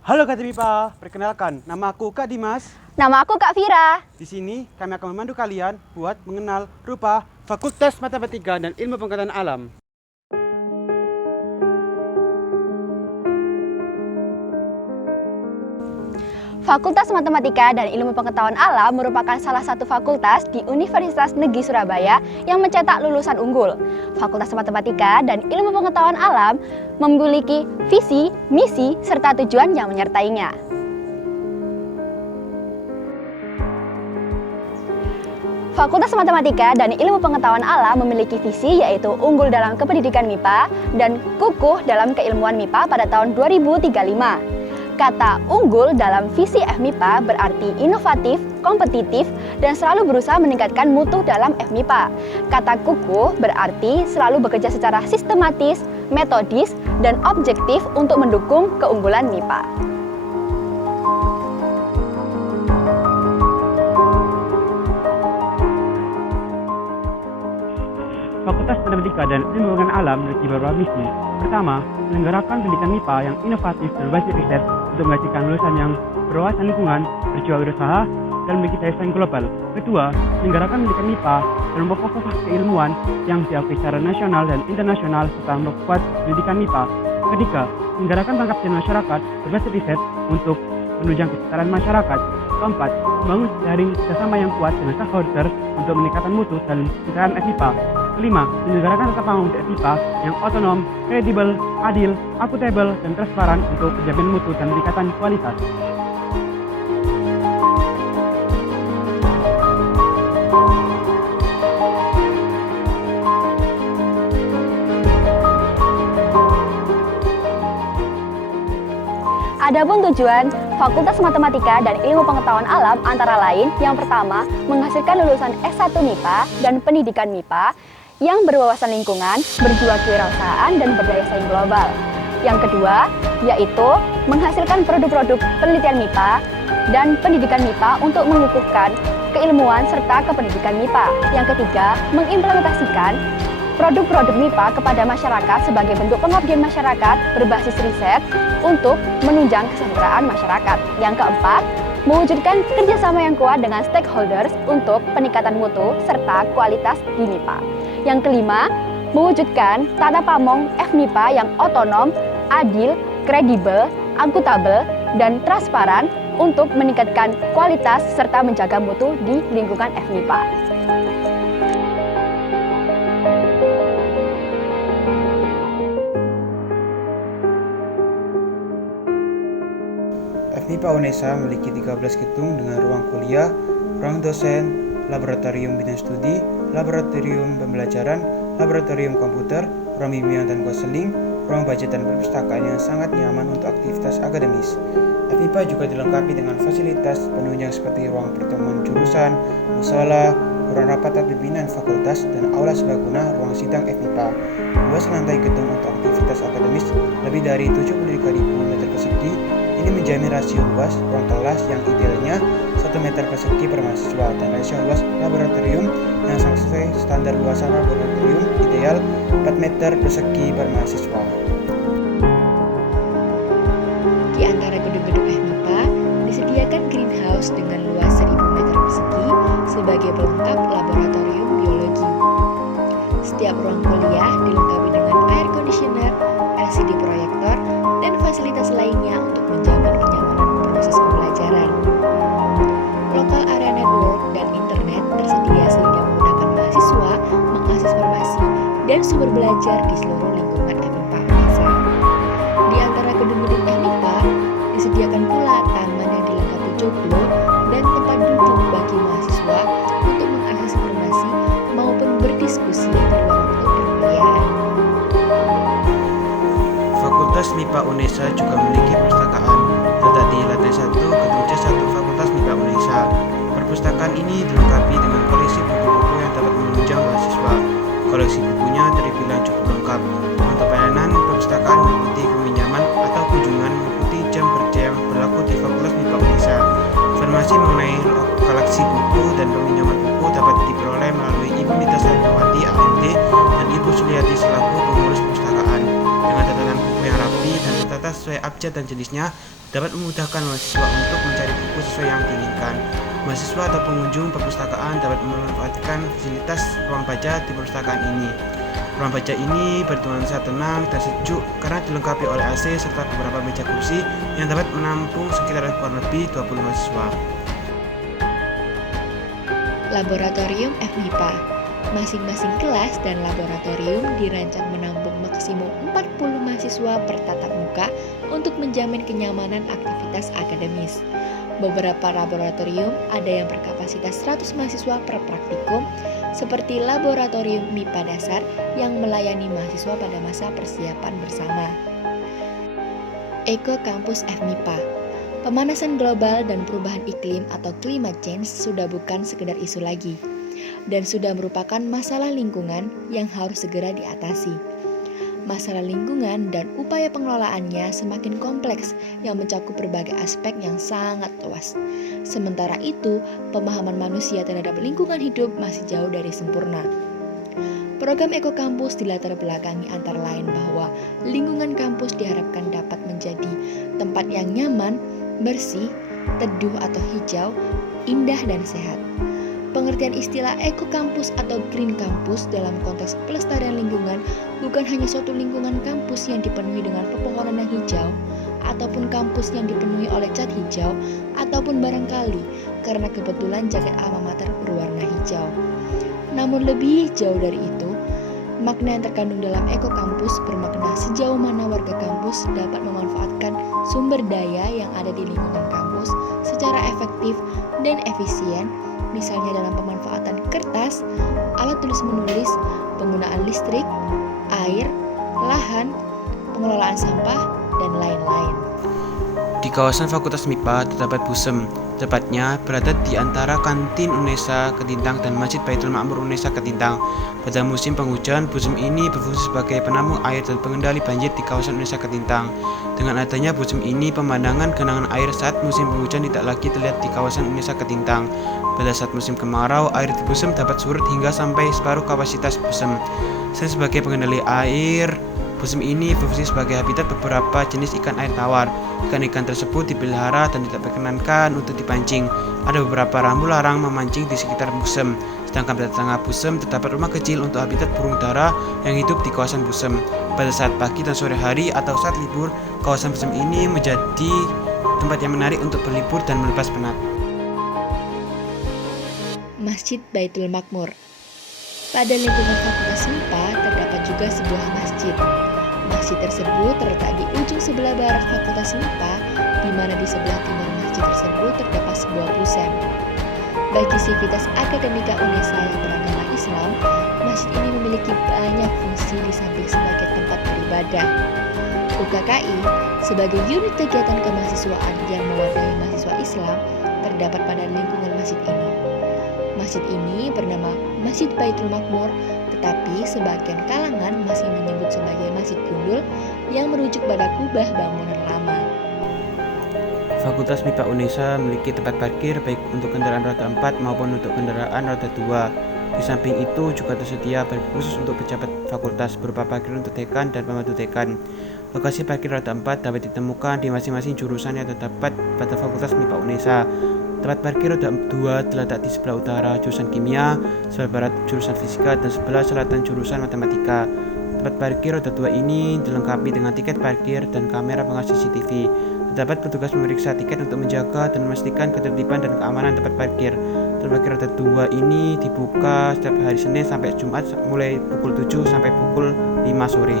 Halo Kak Mipa, perkenalkan, nama aku Kak Dimas. Nama aku Kak Vira. Di sini kami akan memandu kalian buat mengenal rupa Fakultas Matematika dan Ilmu Pengetahuan Alam. Fakultas Matematika dan Ilmu Pengetahuan Alam merupakan salah satu fakultas di Universitas Negeri Surabaya yang mencetak lulusan unggul. Fakultas Matematika dan Ilmu Pengetahuan Alam memiliki visi, misi, serta tujuan yang menyertainya. Fakultas Matematika dan Ilmu Pengetahuan Alam memiliki visi yaitu unggul dalam kependidikan MIPA dan kukuh dalam keilmuan MIPA pada tahun 2035. Kata unggul dalam visi FMIPA berarti inovatif, kompetitif, dan selalu berusaha meningkatkan mutu dalam FMIPA. Kata kukuh berarti selalu bekerja secara sistematis, metodis, dan objektif untuk mendukung keunggulan MIPA. Fakultas Matematika dan Ilmu Pengetahuan Alam memiliki beberapa misi. Pertama, menyelenggarakan pendidikan MIPA yang inovatif dan berbasis riset untuk menghasilkan lulusan yang berwawasan lingkungan, berjiwa berusaha, dan memiliki daya saing global. Kedua, menyelenggarakan pendidikan MIPA dan memperkokoh keilmuan yang diakui secara nasional dan internasional serta memperkuat pendidikan MIPA. Ketiga, menyelenggarakan pengabdian masyarakat berbasis riset untuk menunjang kesejahteraan masyarakat. Keempat, membangun jaring kerjasama yang kuat dengan stakeholder untuk meningkatkan mutu dan kesejahteraan FMIPA. Kelima, menyelenggarakan tata bangun FMIPA yang otonom, kredibel, adil, akuntabel, dan transparan untuk penjamin mutu dan peningkatan kualitas. Adapun tujuan Fakultas Matematika dan Ilmu Pengetahuan Alam antara lain yang pertama, menghasilkan lulusan S1 MIPA dan pendidikan MIPA yang berwawasan lingkungan, berjiwa kewirausahaan, dan berdaya saing global. Yang kedua, yaitu menghasilkan produk-produk penelitian MIPA dan pendidikan MIPA untuk mengukuhkan keilmuan serta kependidikan MIPA. Yang ketiga, mengimplementasikan produk-produk MIPA kepada masyarakat sebagai bentuk pengabdian masyarakat berbasis riset untuk menunjang kesejahteraan masyarakat. Yang keempat, mewujudkan kerjasama yang kuat dengan stakeholders untuk peningkatan mutu serta kualitas di MIPA. Yang kelima, mewujudkan tata pamong FMIPA yang otonom, adil, kredibel, akuntabel, dan transparan untuk meningkatkan kualitas serta menjaga mutu di lingkungan FMIPA. FMIPA UNESA memiliki 13 gedung dengan ruang kuliah, ruang dosen, laboratorium bidang studi, laboratorium pembelajaran, laboratorium komputer, ruang bimbingan dan konseling, ruang baca dan perpustakaan yang sangat nyaman untuk aktivitas akademis. FMIPA juga dilengkapi dengan fasilitas penunjang seperti ruang pertemuan jurusan, musola, ruang rapat pimpinan fakultas, dan aula serbaguna ruang sidang FMIPA. Luas lantai gedung untuk aktivitas akademis lebih dari 73.000 meter persegi. Ini menjamin rasio luas ruang kelas yang idealnya 1 meter persegi per mahasiswa dan rasio luas laboratorium yang sesuai standar luasan laboratorium ideal 4 meter persegi per mahasiswa. Di antara gedung-gedung FMIPA disediakan greenhouse dengan luas 1.000 meter persegi sebagai pelengkap laboratorium biologi. Setiap ruang kuliah dilengkapi dengan air conditioner, LCD proyektor, dan fasilitas lainnya untuk menjamin kenyamanan proses pembelajaran. Local area network dan internet tersedia sehingga memudahkan mahasiswa mengakses informasi dan sumber belajar di seluruh lingkungan FMIPA UNESA. Di antara gedung-gedung FMIPA disediakan pula taman yang dilengkapi joglo dan tempat duduk bagi mahasiswa untuk mengakses informasi maupun berdiskusi di ruang untuk perkuliahan. Fakultas MIPA UNESA juga memiliki perpustakaan terletak di lantai 1 gedung C1 Fakultas MIPA UNESA. Perpustakaan ini dilengkapi dengan koleksi buku-buku yang dapat menunjang mahasiswa. Koleksi bukunya terbilang cukup lengkap. Untuk pelayanan perpustakaan meliputi peminjaman atau kunjungan mengikuti jam kerja yang berlaku di Fakultas MIPA UNESA. Informasi mengenai koleksi buku dan peminjaman buku dapat diperoleh melalui Ibu Nita Sarmawati AMD dan Ibu Suliati selaku pengurus perpustakaan. Dengan catatan buku yang rapi dan tertata sesuai abjad dan jenisnya dapat memudahkan mahasiswa untuk mencari buku sesuai yang diinginkan. Mahasiswa atau pengunjung perpustakaan dapat memanfaatkan fasilitas ruang baca di perpustakaan ini. Ruang baca ini bernuansa tenang dan sejuk karena dilengkapi oleh AC serta beberapa meja kursi yang dapat menampung sekitar kurang lebih 20 mahasiswa. Laboratorium FMIPA. Masing-masing kelas dan laboratorium dirancang menampung maksimum 40 mahasiswa per tatap muka untuk menjamin kenyamanan aktivitas akademis. Beberapa laboratorium ada yang berkapasitas 100 mahasiswa per praktikum, seperti Laboratorium MIPA Dasar yang melayani mahasiswa pada masa persiapan bersama. Eko Kampus FMIPA. Pemanasan global dan perubahan iklim atau climate change sudah bukan sekedar isu lagi, dan sudah merupakan masalah lingkungan yang harus segera diatasi. Masalah lingkungan dan upaya pengelolaannya semakin kompleks yang mencakup berbagai aspek yang sangat luas. Sementara itu, pemahaman manusia terhadap lingkungan hidup masih jauh dari sempurna. Program Eko Kampus dilatar belakangi antara lain bahwa lingkungan kampus diharapkan dapat menjadi tempat yang nyaman, bersih, teduh atau hijau, indah dan sehat. Pengertian istilah Eko Kampus atau Green Campus dalam konteks pelestarian lingkungan bukan hanya suatu lingkungan kampus yang dipenuhi dengan pepohonan yang hijau, ataupun kampus yang dipenuhi oleh cat hijau, ataupun barangkali karena kebetulan jaket alma mater berwarna hijau. Namun lebih jauh dari itu, makna yang terkandung dalam Eko Kampus bermakna sejauh mana warga kampus dapat memanfaatkan sumber daya yang ada di lingkungan kampus secara efektif dan efisien, misalnya dalam pemanfaatan kertas, alat tulis-menulis, penggunaan listrik, air, lahan, pengelolaan sampah, dan lain-lain. Di kawasan Fakultas MIPA terdapat BUSEM, tepatnya berada di antara kantin UNESA Ketintang dan Masjid Baitul Ma'mur UNESA Ketintang. Pada musim penghujan, BUSEM ini berfungsi sebagai penampung air dan pengendali banjir di kawasan UNESA Ketintang. Dengan adanya BUSEM ini, pemandangan genangan air saat musim penghujan tidak lagi terlihat di kawasan UNESA Ketintang. Pada saat musim kemarau, air di BUSEM dapat surut hingga sampai separuh kapasitas BUSEM. Selain sebagai pengendali air, BUSEM ini berfungsi sebagai habitat beberapa jenis ikan air tawar. Ikan-ikan tersebut dipelihara dan tidak diperkenankan untuk dipancing. Ada beberapa rambu larang memancing di sekitar BUSEM. Sedangkan pada tengah BUSEM terdapat rumah kecil untuk habitat burung dara yang hidup di kawasan BUSEM. Pada saat pagi dan sore hari atau saat libur, kawasan BUSEM ini menjadi tempat yang menarik untuk berlibur dan melepas penat. Masjid Baitul Ma'mur. Pada lingkungan Fakultas MIPA terdapat juga sebuah masjid. Masjid tersebut terletak di ujung sebelah barat Fakultas MIPA, di mana di sebelah timur masjid tersebut terdapat sebuah BUSEM. Bagi sivitas akademika UNESA yang beragama Islam, masjid ini memiliki banyak fungsi di samping sebagai tempat beribadah. UKKI sebagai unit kegiatan kemahasiswaan yang mewadahi mahasiswa Islam terdapat pada lingkungan masjid ini. Masjid ini bernama Masjid Baitul Ma'mur, tetapi sebagian kalangan masih menyebut sebagai Masjid Gundul yang merujuk pada kubah bangunan lama. Fakultas MIPA UNESA memiliki tempat parkir baik untuk kendaraan roda 4 maupun untuk kendaraan roda 2. Di samping itu juga tersedia parkir khusus untuk pejabat fakultas berupa parkir untuk dekan dan pembantu dekan. Lokasi parkir roda 4 dapat ditemukan di masing-masing jurusan yang terdapat pada Fakultas MIPA UNESA. Tempat parkir roda 2 terletak di sebelah utara jurusan kimia, sebelah barat jurusan fisika, dan sebelah selatan jurusan matematika. Tempat parkir roda 2 ini dilengkapi dengan tiket parkir dan kamera pengawas CCTV. Terdapat petugas memeriksa tiket untuk menjaga dan memastikan ketertiban dan keamanan tempat parkir. Tempat parkir roda 2 ini dibuka setiap hari Senin sampai Jumat mulai pukul 7 sampai pukul 5 sore.